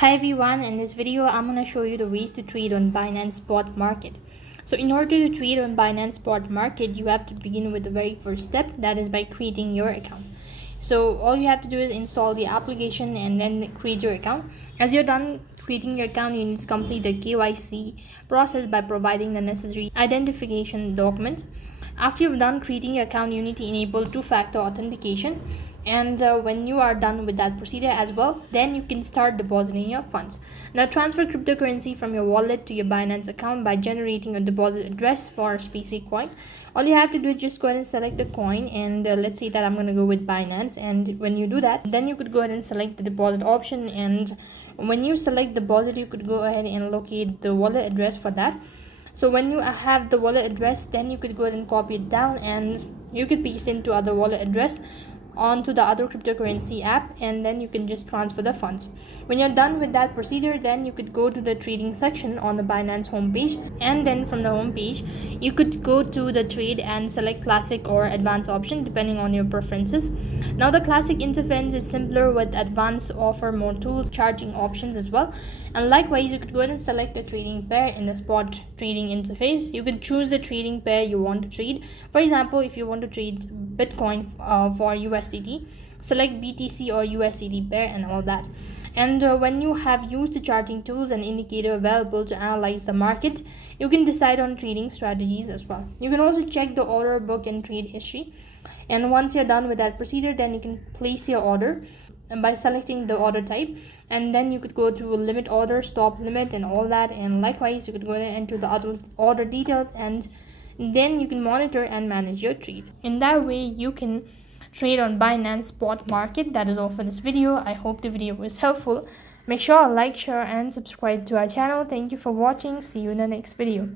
Hi everyone, in this video I'm going to show you the ways to trade on Binance spot market. So in order to trade on Binance spot market, you have to begin with the very first step, that is by creating your account. So all you have to do is install the application and then create your account. As you're done creating your account, you need to complete the KYC process by providing the necessary identification documents. After you've done creating your account, you need to enable two-factor authentication, and when you are done with that procedure as well, then you can start depositing your funds. Now transfer cryptocurrency from your wallet to your Binance account by generating a deposit address for a specific coin. All you have to do is just go ahead and select the coin, and let's say that I'm going to go with Binance. And when you do that, then you could go ahead and select the deposit option, and when you select deposit, you could go ahead and locate the wallet address for that. So when you have the wallet address, then you could go ahead and copy it down, and you could paste into other wallet address onto the other cryptocurrency app, and then you can just transfer the funds. When you're done with that procedure, then you could go to the trading section on the Binance homepage, and then from the homepage you could go to the trade and select classic or advanced option depending on your preferences. Now the classic interface is simpler, with advanced offer more tools, charging options as well. And likewise, you could go ahead and select the trading pair in the spot trading interface. You could choose the trading pair you want to trade. For example, if you want to trade Bitcoin for USDT, select BTC or USDT pair and all that. And when you have used the charting tools and indicator available to analyze the market, you can decide on trading strategies as well. You can also check the order book and trade history. And once you're done with that procedure, then you can place your order and by selecting the order type, and then you could go to limit order, stop limit and all that. And likewise, you could go ahead and enter the other order details, and then you can monitor and manage your trade. In that way, you can trade on Binance spot market. That is all for this video. I hope the video was helpful. Make sure to like, share and subscribe to our channel. Thank you for watching. See you in the next video.